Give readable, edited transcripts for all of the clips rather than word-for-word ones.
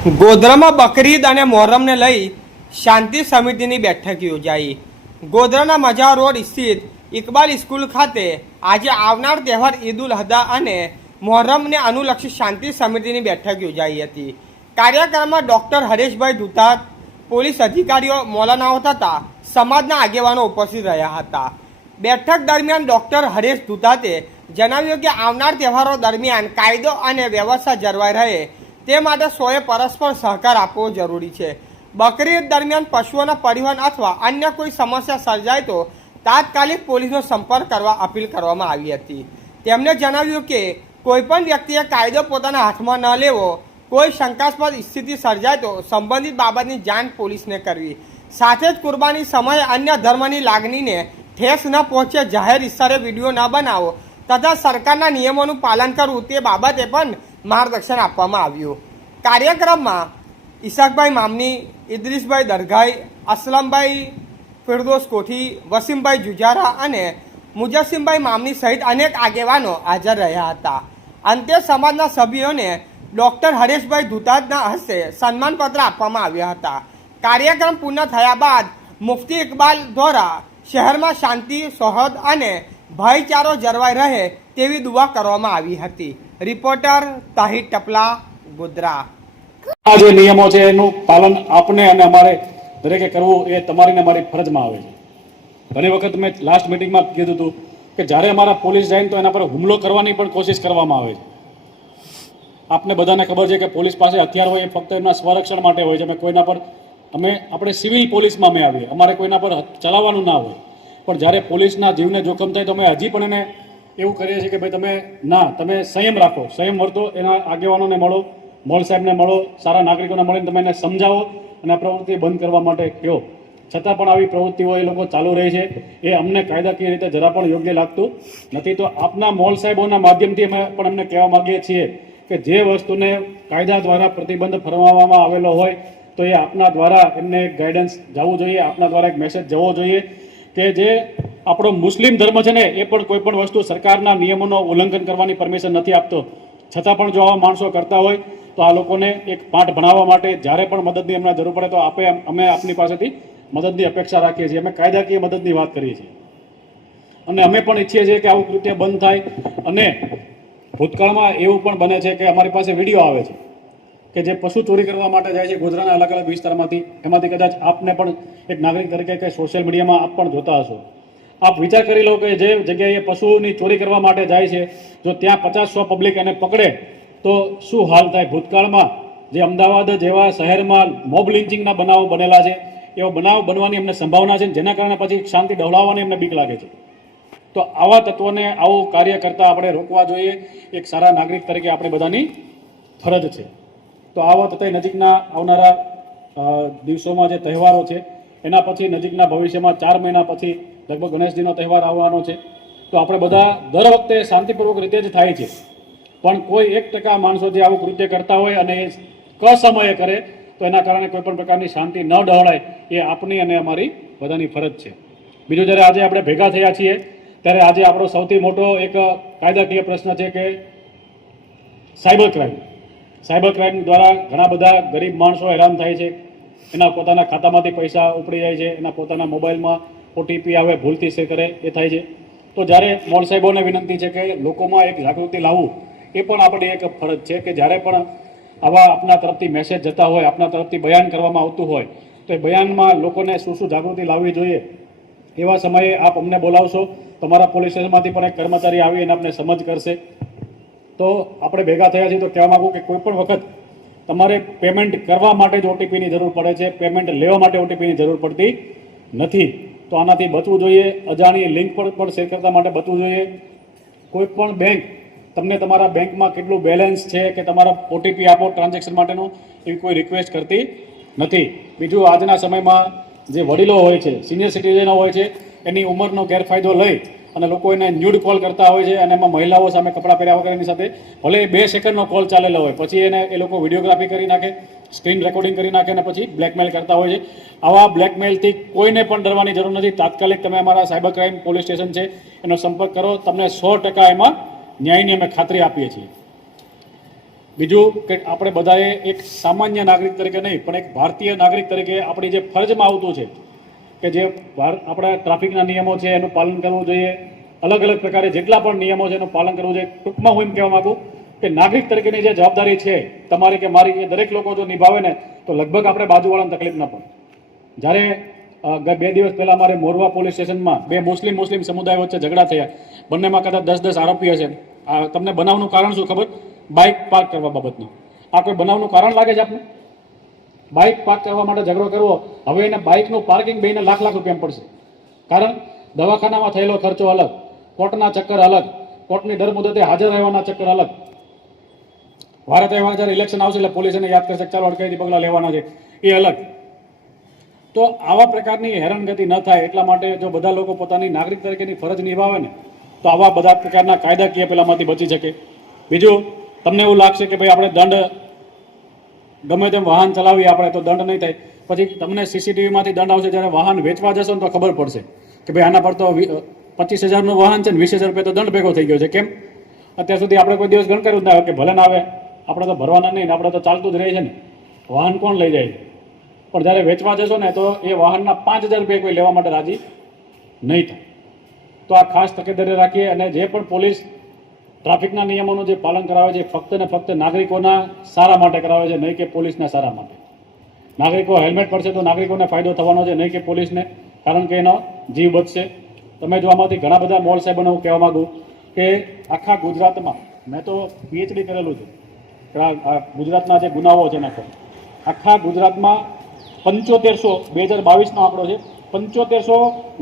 ગોધરામાં બકરીદ અને મોહરમને લઈ શાંતિ સમિતિની બેઠક યોજાઈ। ગોધરાના મજા રોડ સ્થિત ઇકબાલ સ્કૂલ ખાતે આજે આવનાર તહેવાર ઈદ ઉલ અઝહા અને મોહરમને અનુલક્ષી શાંતિ સમિતિની બેઠક યોજાઈ હતી। કાર્યક્રમમાં ડોક્ટર હરેશભાઈ દુધાત, પોલીસ અધિકારીઓ, મૌલાનાઓ તથા સમાજના આગેવાનો ઉપસ્થિત રહ્યા હતા। બેઠક દરમિયાન ડોક્ટર હરેશ દુધાતે જણાવ્યું કે આવનાર તહેવારો દરમિયાન કાયદો અને વ્યવસ્થા જળવાઈ રહે તે માટે સૌએ પરસ્પર સહકાર આપવો જરૂરી છે। બકરી ઈદ દરમિયાન પશુઓના પરિવહન અથવા અન્ય કોઈ સમસ્યા સર્જાય તો તાત્કાલિક પોલીસનો સંપર્ક કરવા અપીલ કરવામાં આવી હતી। તેમણે જણાવ્યું કે કોઈપણ વ્યક્તિએ કાયદો પોતાના હાથમાં ન લેવો, કોઈ શંકાસ્પદ સ્થિતિ સર્જાય તો સંબંધિત બાબતની જાણ પોલીસને કરવી, સાથે જ કુરબાની સમયે અન્ય ધર્મની લાગણીને ઠેસ ન પહોંચે, જાહેર સ્થળે વિડીયો ન બનાવો તથા સરકારના નિયમોનું પાલન કરવું તે બાબતે પણ માર્ગદર્શન આપવામાં આવ્યું। કાર્યક્રમમાં ઈશાકભાઈ મામની, ઇદ્રીસભાઈ દરગાઈ, અસલમભાઈ ફિરદોસ કોઠી, વસીમભાઈ જુજારા અને મુજસ્સીમભાઈ મામની સહિત અનેક આગેવાનો હાજર રહ્યા હતા। અંતે સમાજના સભ્યોને ડોક્ટર હરેશભાઈ દુધાતના હસ્તે સન્માનપત્ર આપવામાં આવ્યા હતા। કાર્યક્રમ પૂર્ણ થયા બાદ મુફ્તી ઇકબાલ દ્વારા શહેરમાં શાંતિ, સૌહાર્દ અને ભાઈચારો જળવાઈ રહે તેવી દુઆ કરવામાં આવી હતી। રિપોર્ટર તાહિર ટપલા, ગોધરા। આ જે નિયમો છે એનું પાલન આપને અને અમારે દરેકે કરવું એ તમારી ને મારી ફરજમાં આવે છે। ઘણી વખત મેં લાસ્ટ મિટિંગમાં કીધું હતું કે જ્યારે અમારા પોલીસ જાય તો એના પર હુમલો કરવાની પણ કોશિશ કરવામાં આવે છે। આપને બધાને ખબર છે કે પોલીસ પાસે હથિયાર હોય એ ફક્ત એમના સ્વરક્ષણ માટે હોય છે। અમે કોઈના પર આપણે સિવિલ પોલીસમાં અમે આવીએ, અમારે કોઈના પર ચલાવવાનું ના હોય, પણ જ્યારે પોલીસના જીવને જોખમ થાય તો અમે હજી પણ એને એવું કરીએ છીએ કે ભાઈ તમે સંયમ રાખો, સંયમ વર્તો, એના આગેવાનોને મળો, મોલ સાહેબને મળો, સારા નાગરિકોને મળીને તમે એને સમજાવો અને આ પ્રવૃત્તિ બંધ કરવા માટે કહો। છતાં પણ આવી પ્રવૃત્તિઓ એ લોકો ચાલુ રહી છે એ અમને કાયદાકીય રીતે જરા પણ યોગ્ય લાગતું નથી। તો આપના મોલ સાહેબોના માધ્યમથી અમે પણ એમને કહેવા માગીએ છીએ કે જે વસ્તુને કાયદા દ્વારા પ્રતિબંધ ફરમાવવામાં આવેલો હોય તો એ આપના દ્વારા એમને એક ગાઈડન્સ જવું જોઈએ, આપના દ્વારા એક મેસેજ જવો જોઈએ કે જે આપણો મુસ્લિમ ધર્મ છે ને એ પણ કોઈ પણ વસ્તુ સરકારના નિયમોનું ઉલ્લંઘન કરવાની પરમિશન નથી આપતો। છતાં પણ જો આવા માણસો કરતા હોય તો આ લોકોને એક પાઠ ભણાવવા માટે જ્યારે પણ મદદની અમને જરૂર પડે તો અમે આપની પાસેથી મદદની અપેક્ષા રાખીએ છીએ। અમે કાયદાકીય મદદની વાત કરીએ છીએ અને અમે પણ ઈચ્છીએ છીએ કે આવું કૃત્ય બંધ થાય। અને ભૂતકાળમાં એવું પણ બને છે કે અમારી પાસે વિડીયો આવે છે કે જે પશુ ચોરી કરવા માટે જાય છે ગોધરાના અલગ અલગ વિસ્તારમાંથી, એમાંથી કદાચ આપને પણ એક નાગરિક તરીકે કે સોશિયલ મીડિયામાં આપ પણ જોતા હશો। આપ વિચાર કરી લો કે જે જગ્યાએ પશુઓની ચોરી કરવા માટે જાય છે જો ત્યાં 50-100 પબ્લિક એને પકડે તો શું હાલ થાય। ભૂતકાળમાં જે અમદાવાદ જેવા શહેરમાં મોબ લિન્ચિંગના બનાવો બનેલા છે એવા બનાવ બનવાની એમને સંભાવના છે, જેના કારણે પછી શાંતિ ડહોળાવવાની એમને બીક લાગે છે। તો આવા તત્વોને આવું કાર્ય કરતાં આપણે રોકવા જોઈએ, એક સારા નાગરિક તરીકે આપણે બધાની ફરજ છે। તો આવા તથા નજીકના આવનારા દિવસોમાં જે તહેવારો છે એના પછી નજીકના ભવિષ્યમાં 4 મહિના પછી લગભગ ગણેશજીનો તહેવાર આવવાનો છે। તો આપણે બધા દર વખતે શાંતિપૂર્વક રીતે જ થાય છે, પણ કોઈ 1% માણસો જે આવું કૃત્ય કરતા હોય અને એ કસમયે કરે તો એના કારણે કોઈ પણ પ્રકારની શાંતિ ન ડહોળાય એ આપણી અને અમારી બધાની ફરજ છે। બીજું, જ્યારે આજે આપણે ભેગા થયા છીએ ત્યારે આજે આપણો સૌથી મોટો એક કાયદાકીય પ્રશ્ન છે કે સાયબર ક્રાઇમ દ્વારા ઘણા બધા ગરીબ માણસો હેરાન થાય છે। એના પોતાના ખાતામાંથી પૈસા ઉપડી જાય છે, એના પોતાના મોબાઈલમાં ઓટીપી આવે, ભૂલથી શેર કરે એ થાય છે। તો જ્યારે મોલ સાહેબોને વિનંતી છે કે લોકોમાં એક જાગૃતિ લાવવું એ પણ આપણી એક ફરજ છે કે જ્યારે પણ આવા આપના તરફથી મેસેજ જતા હોય, આપના તરફથી બયાન કરવામાં આવતું હોય તો એ બયાનમાં લોકોને શું જાગૃતિ લાવવી જોઈએ એવા સમયે આપ અમને બોલાવશો, તમારા પોલીસ સ્ટેશનમાંથી પણ એક કર્મચારી આવીને આપને સમજ કરશે। તો આપણે ભેગા થયા છીએ તો કહેવા માગું કે કોઈ પણ વખત તમારે પેમેન્ટ કરવા માટે જ ઓટીપીની જરૂર પડે છે, પેમેન્ટ લેવા માટે ઓટીપીની જરૂર પડતી નથી। તો આનાથી બચવું જોઈએ, અજાણી લિંક પર પણ શેર કરતા માટે બચવું જોઈએ। કોઈ પણ બેંક તમને તમારા બેંકમાં કેટલું બેલેન્સ છે કે તમારા ઓટીપી આપો ટ્રાન્ઝેક્શન માટેનું એવી કોઈ રિક્વેસ્ટ કરતી નથી। બીજું, આજના સમયમાં જે વડીલો હોય છે, સિનિયર સિટીઝનો હોય છે, એની ઉંમરનો ગેરફાયદો લઈ અને લોકો એને ન્યૂડ કોલ કરતા હોય છે અને એમાં મહિલાઓ સામે કપડાં પહેર્યા વગર એની સાથે ભલે 2 સેકન્ડનો કોલ ચાલેલો હોય પછી એ લોકો વિડીયોગ્રાફી કરી નાખે, સ્ક્રીન રેકોર્ડિંગ કરી નાખે અને પછી બ્લેકમેલ કરતા હોય છે। આવા બ્લેકમેલથી કોઈને પણ ડરવાની જરૂર નથી। તાત્કાલિક તમે અમારા સાયબર ક્રાઇમ પોલીસ સ્ટેશન છે એનો સંપર્ક કરો, તમને 100% એમાં ન્યાયની અમે ખાતરી આપીએ છીએ। બીજું કે આપણે બધાએ એક સામાન્ય નાગરિક તરીકે નહીં પણ એક ભારતીય નાગરિક તરીકે આપણી જે ફરજમાં આવતું છે કે જે આપણા ટ્રાફિકના નિયમો છે એનું પાલન કરવું જોઈએ, અલગ અલગ પ્રકારે જેટલા પણ નિયમો છે એનું પાલન કરવું જોઈએ. ટૂંકમાં હું એમ કહેવા માગું કે નાગરિક તરીકેની જે જવાબદારી છે તમારી કે મારી, એ દરેક લોકો જો નિભાવે ને તો લગભગ આપણે બાજુવાળાને તકલીફ ન પડે. જ્યારે 2 દિવસ પહેલા અમારે મોરવા પોલીસ સ્ટેશનમાં 2 મુસ્લિમ સમુદાય વચ્ચે ઝઘડા થયા, બંનેમાં કદાચ 10 આરોપી હશે. તમને બનાવનું કારણ શું ખબર? બાઇક પાર્ક કરવા બાબતનું. આ કોઈ બનાવનું કારણ લાગે છે આપને? બાઇક પાર્ક કરવા માટે ઝઘડો કરવો, હવે એને બાઇકનું પાર્કિંગ બેને લાખ રૂપિયા પડશે. કારણ દવાખાનામાં થયેલો ખર્ચો અલગ, કોર્ટના ચક્કર અલગ, કોર્ટની દર મુદતે હાજર રહેવાના ચક્કર અલગ. વારે તહેવાર જ્યારે ઇલેક્શન આવશે એટલે પોલીસ એને યાદ કરશે ચાલો અટકાયતી પગલાં લેવાના છે, એ અલગ. તો આવા પ્રકારની હેરાનગતિ ન થાય એટલા માટે જો બધા લોકો પોતાની નાગરિક તરીકેની ફરજ નિભાવે ને તો આવા બધા પ્રકારના કાયદાકીય પેલામાંથી બચી શકે. બીજું, તમને એવું લાગશે કે ભાઈ આપણે દંડ ગમે તેમ વાહન ચલાવીએ આપણે તો દંડ નહીં થાય, પછી તમને સીસીટીવીમાંથી દંડ આવશે જ્યારે વાહન વેચવા જશો ને તો ખબર પડશે કે ભાઈ આના પર તો 25,000નું વાહન છે ને 20,000 રૂપિયા તો દંડ ભેગો થઈ ગયો છે. કેમ? અત્યાર સુધી આપણે કોઈ દિવસ ગણકાર્યું જ ના આવે કે ભલે ના આવે, આપણે તો ભરવાના નહીં ને, આપણે તો ચાલતું જ રહે છે ને, વાહન કોણ લઈ જાય છે. પણ જ્યારે વેચવા જશો ને તો એ વાહનના 5,000 રૂપિયા કોઈ લેવા માટે રાજી નહીં થાય. તો આ ખાસ તકેદારી રાખીએ અને જે પણ પોલીસ ટ્રાફિકના નિયમોનું જે પાલન કરાવે છે ફક્ત ને ફક્ત નાગરિકોના સારા માટે કરાવે છે, નહીં કે પોલીસના સારા માટે. નાગરિકો હેલ્મેટ પડશે તો નાગરિકોને ફાયદો થવાનો છે, નહીં કે પોલીસને, કારણ કે એનો જીવ બચશે. તમે જો આમાંથી ઘણા બધા મોલ સાહેબોને હું કહેવા માગું કે આખા ગુજરાતમાં, મેં તો PhD કરેલું છે, ગુજરાતના જે ગુનાઓ છે એના પર આખા ગુજરાતમાં 7500 2022નો આંકડો છે, 7500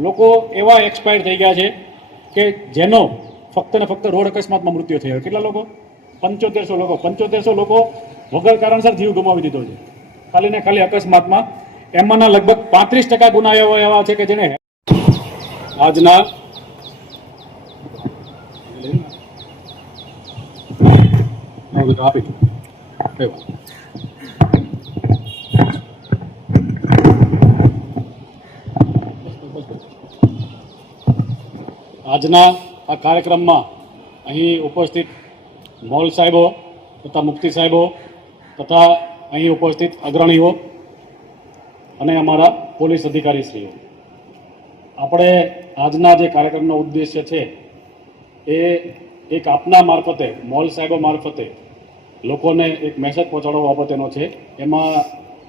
લોકો એવા એક્સપાયર થઈ ગયા છે કે જેનો ફક્ત ને ફક્ત રોડ અકસ્માતમાં મૃત્યુ થયો. કેટલા લોકો? 7500 લોકો વગર કારણસર જીવ ગુમાવી દીધો છે, ખાલી ને ખાલી અકસ્માતમાં. એમાંના લગભગ 35% ગુના એવા છે કે જેને આજના આજના આ કાર્યક્રમમાં અહીં ઉપસ્થિત મોલ સાહેબો તથા મુફ્તી સાહેબો તથા અહીં ઉપસ્થિત અગ્રણીઓ અને અમારા પોલીસ અધિકારીશ્રીઓ, આપણે આજના જે કાર્યક્રમનો ઉદ્દેશ્ય છે એ એક આપના મારફતે, મોલ સાહેબો મારફતે લોકોને એક મેસેજ પહોંચાડવા બાબતેનો છે. એમાં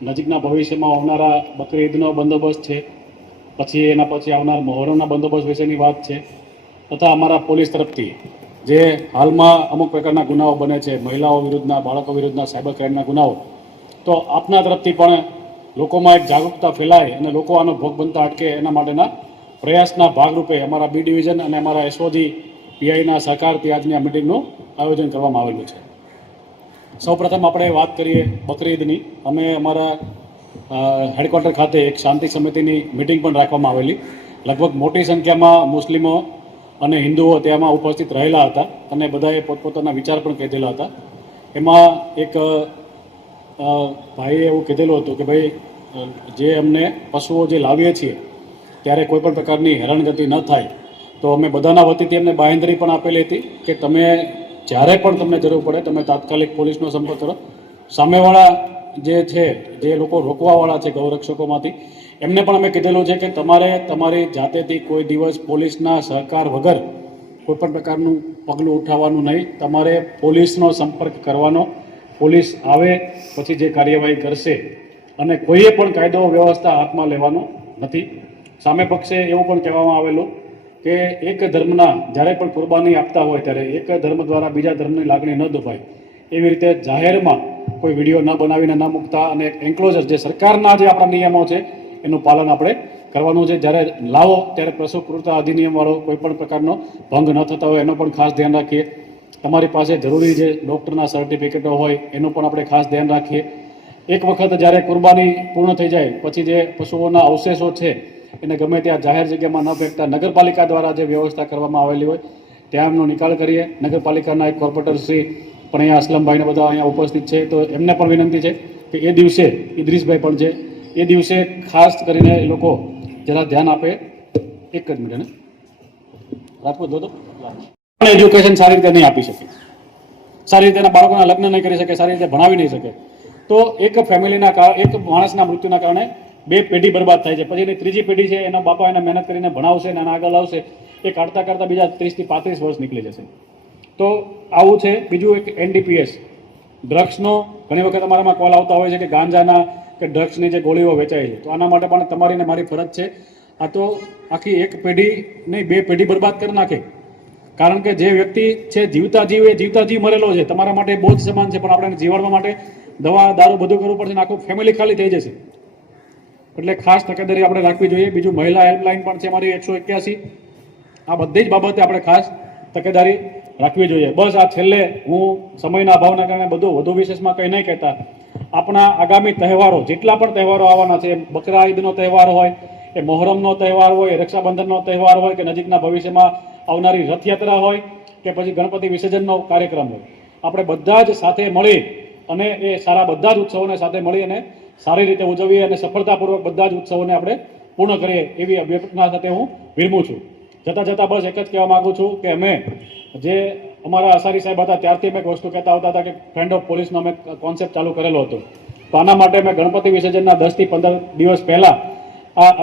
નજીકના ભવિષ્યમાં આવનારા બકરી ઈદનો બંદોબસ્ત છે, પછી એના પછી આવનાર મહોરમના બંદોબસ્ત વિશેની વાત છે, તથા અમારા પોલીસ તરફથી જે હાલમાં અમુક પ્રકારના ગુનાઓ બને છે, મહિલાઓ વિરુદ્ધના, બાળકો વિરુદ્ધના સાયબર ક્રાઇમના ગુનાઓ, તો આપના તરફથી પણ લોકોમાં એક જાગૃતતા ફેલાય અને લોકો આનો ભોગ બનતા અટકે એના માટેના પ્રયાસના ભાગરૂપે અમારા બી ડિવિઝન અને અમારા SOG PIના સહકારથી આજની આ મિટિંગનું આયોજન કરવામાં આવેલું છે. સૌપ્રથમ આપણે વાત કરીએ બકરી ઈદની. અમે અમારા હેડક્વાર્ટર ખાતે એક શાંતિ સમિતિની મિટિંગ પણ રાખવામાં આવેલી. લગભગ મોટી સંખ્યામાં મુસ્લિમો અને હિન્દુઓ તેમાં ઉપસ્થિત રહેલા હતા અને બધાએ પોતપોતાના વિચાર પણ કીધેલા હતા. એમાં એક ભાઈએ એવું કીધેલું હતું કે ભાઈ જે અમને પશુઓ જે લાવીએ છીએ ત્યારે કોઈ પણ પ્રકારની હેરાનગતિ ન થાય, તો અમે બધાના વતીથી એમને બાંહેધરી પણ આપેલી હતી કે તમે જ્યારે પણ તમને જરૂર પડે તમે તાત્કાલિક પોલીસનો સંપર્ક કરો. સામેવાળા જે છે, જે લોકો રોકવાવાળા છે ગૌરક્ષકોમાંથી, એમને પણ અમે કીધેલું છે કે તમારે તમારી જાતેથી કોઈ દિવસ પોલીસના સહકાર વગર કોઈપણ પ્રકારનું પગલું ઉઠાવવાનું નહીં. તમારે પોલીસનો સંપર્ક કરવાનો. પોલીસ આવે પછી જે કાર્યવાહી કરશે, અને કોઈએ પણ કાયદો વ્યવસ્થા હાથમાં લેવાનો નથી. સામે પક્ષે એવું પણ કહેવામાં આવેલું કે એક ધર્મના જ્યારે પણ કુરબાની આપતા હોય ત્યારે એક ધર્મ દ્વારા બીજા ધર્મની લાગણી ન દુભાય એવી રીતે જાહેરમાં કોઈ વિડીયો ન બનાવીને ન મૂકતા, અને એન્ક્લોઝર જે સરકારના જે આપણા નિયમો છે એનું પાલન આપણે કરવાનું છે. જ્યારે લાવો ત્યારે પશુ ક્રૂરતા અધિનિયમવાળો કોઈ પણ પ્રકારનો ભંગ ન થતા હોય એનો પણ ખાસ ધ્યાન રાખીએ. તમારી પાસે જરૂરી જે ડૉક્ટરના સર્ટિફિકેટો હોય એનું પણ આપણે ખાસ ધ્યાન રાખીએ. એક વખત જ્યારે કુરબાની પૂર્ણ થઈ જાય પછી જે પશુઓના અવશેષો છે એને ગમે ત્યાં જાહેર જગ્યામાં ન ફેંકતા નગરપાલિકા દ્વારા જે વ્યવસ્થા કરવામાં આવેલી હોય ત્યાં એમનો નિકાલ કરીએ. નગરપાલિકાના એક કોર્પોરેટર શ્રી પણ અહીંયા અસલમભાઈને બધા અહીંયા ઉપસ્થિત છે, તો એમને પણ વિનંતી છે કે એ દિવસે ઇદ્રીસભાઈ પણ છે, એ દિવસે ખાસ કરીને એ લોકો જરા ધ્યાન આપે. એક જ મિનિટ રાજપૂત દો તો એજ્યુકેશન સારી રીતે નહીં આપી શકે. સારી રીતે એના બાળકોના લગ્ન નહીં કરી શકે, સારી રીતે ભણાવી નહીં શકે. તો એક ફેમિલીના એક માણસના મૃત્યુના કારણે 2 પેઢી બરબાદ થાય છે. પછી એની ત્રીજી પેઢી છે, એના બાપા એને મહેનત કરીને ભણાવશે અને આગળ લાવશે, એ કાઢતા કાઢતા બીજા 30 થી 35 વર્ષ નીકળી જશે. તો આવું છે. બીજું એક NDPS ડ્રગ્સનો ઘણી વખત અમારામાં કોલ આવતા હોય છે કે ગાંજાના કે ડ્રગ્સની જે ગોળીઓ વેચાય છે. તો આના માટે પણ તમારી ને મારી ફરજ છે. આ તો આખી એક પેઢી નહીં 2 પેઢી બરબાદ કરી નાખે. કારણ કે જે વ્યક્તિ છે જીવતા જીવ મરેલો છે, તમારા માટે બોજ સમાન છે, પણ આપણે એને જીવાડવા માટે દવા દારૂ બધું કરવું પડશે ને આખું ફેમિલી ખાલી થઈ જશે. એટલે ખાસ તકેદારી આપણે રાખવી જોઈએ. બીજું મહિલા હેલ્પલાઇન પણ છે અમારી 181. આ બધી જ બાબતે આપણે ખાસ તકેદારી રાખવી જોઈએ. બસ આ છેલ્લે હું સમયના અભાવના કારણે બધું વધુ વિશેષમાં કંઈ નહીં કહેતા, આપણા આગામી તહેવારો જેટલા પણ તહેવારો આવવાના છે, બકરા ઈદનો તહેવાર હોય, એ મોહરમનો તહેવાર હોય, રક્ષાબંધનનો તહેવાર હોય, કે નજીકના ભવિષ્યમાં આવનારી રથયાત્રા હોય, કે પછી ગણપતિ વિસર્જનનો કાર્યક્રમ હોય, આપણે બધા જ સાથે મળી અને એ સારા બધા જ ઉત્સવોને સાથે મળી અને સારી રીતે ઉજવીએ અને સફળતાપૂર્વક બધા જ ઉત્સવોને આપણે પૂર્ણ કરીએ એવી અભ્યર્થના સાથે હું વિરમું છું. જતાં બસ એક જ કહેવા માગું છું કે અમે જે અમારા અસારી સાહેબ હતા ત્યારથી અમે એક વસ્તુ કહેતા આવતા હતા કે ફ્રેન્ડ ઓફ પોલીસનો અમે કોન્સેપ્ટ ચાલુ કરેલો હતો. તો આના માટે અમે ગણપતિ વિસર્જનના 10 થી 15 દિવસ પહેલાં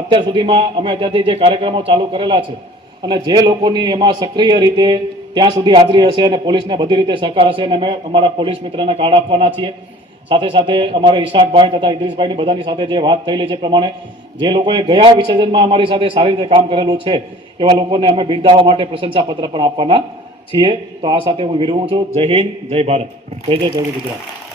અત્યાર સુધીમાં અમે અત્યારથી જે કાર્યક્રમો ચાલુ કરેલા છે અને જે લોકોની એમાં સક્રિય રીતે ત્યાં સુધી હાજરી હશે અને પોલીસને બધી રીતે સહકાર હશે અને અમે અમારા પોલીસ મિત્રને કાર્ડ આપવાના છીએ. સાથે સાથે અમારે ઈશાકભાઈ તથા ઇદ્રીસભાઈની બધાની સાથે જે વાત થયેલી છે પ્રમાણે જે લોકોએ ગયા વિસર્જનમાં અમારી સાથે સારી રીતે કામ કરેલું છે એવા લોકોને અમે બિરદાવવા માટે પ્રશંસાપત્ર પણ આપવાના છીએ. તો આ સાથે હું વિરમું છું. જય હિન્દ, જય ભારત, જય જય ગરવી ગુજરાત.